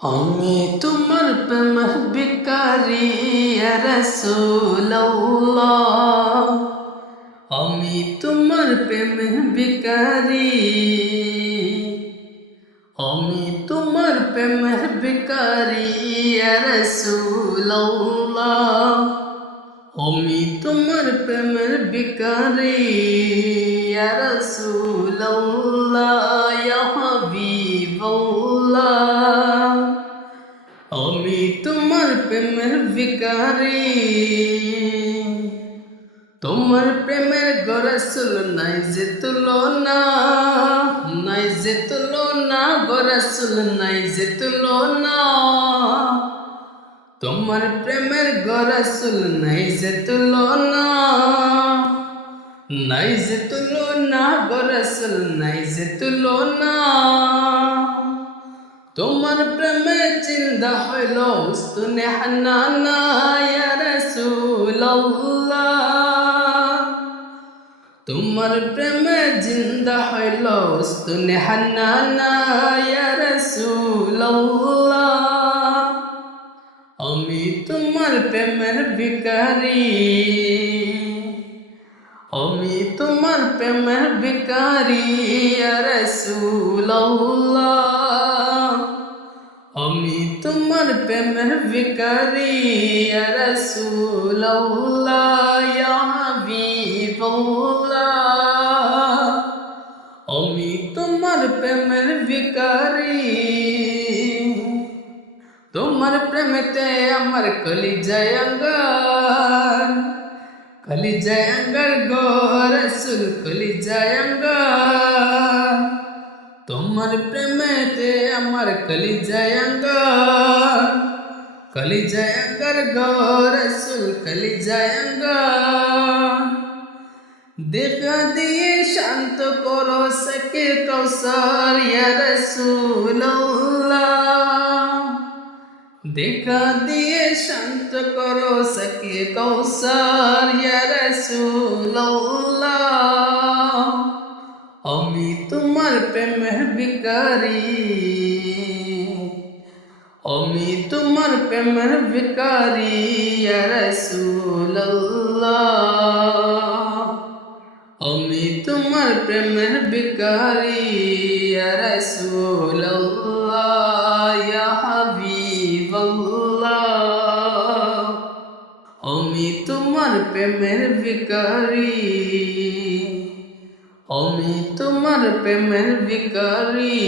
আমি তোমার প্রেমের ভিখারি ইয়া রাসূলুল্লাহ, আমি তোমার প্রেমের ভিখারি, আমি তোমার প্রেমের ভিখারি ইয়া রাসূলুল্লাহ, আমি তোমার প্রেমের ভিখারি ইয়া রাসূলুল্লাহ, ইয়া হাবিবাল্লাহ। আমি তোমার প্রেমের ভিখারি, তোমার প্রেমের গরাসুল নাই যে তুলনা, নাই যে তুলনা, গরাসুল নাই যে তুলনা। তোমার প্রেমের গরাসুল নাই যে তুলনা, নাই যে তুলনা, গরাসুল নাই যে তুলনা। তোমার প্রেমে জিন্দা হইল উস্তুনে হান্নানা ইয়া রাসূলুল্লাহ, তোমার প্রেমে জিন্দা হইল উস্তুনে হান্নানা ইয়া রাসূলুল্লাহ। আমি তোমার প্রেমের ভিখারি, আমি তোমার প্রেমের ভিখারি ইয়া রাসূলুল্লাহ, আমি তোমার প্রেমের ভিখারি ইয়া রাসূলুল্লাহ, ইয়া হাবিবাল্লাহ। আমি তোমার প্রেমের ভিখারি, তোমার প্রেমেতে আমার কলিজায় আঙ্গার, কলিজায় আঙ্গার গো রাসূল, কলিজায় আঙ্গার। তোমার প্রেমেতে আমার কলিজায় আঙ্গার, কলিজায় আঙ্গার গো রাসূল, কলিজায় আঙ্গার। দেখা দিয়ে শান্ত করো সকে কৌসার ইয়া রাসূলুল্লাহ, দেখা দিয়ে শান্ত করো সকে কৌসার ইয়া রাসূলুল্লাহ। আমি তোমার প্রেমের ভিখারি, আমি তোমার প্রেমের ভিখারি ইয়া রাসূলুল্লাহ, আমি তোমার প্রেমের ভিখারি ইয়া রাসূলুল্লাহ, ইয়া হাবিবাল্লাহ। আমি তোমার প্রেমের ভিখারি, আমি তোমার প্রেমের ভিখারি।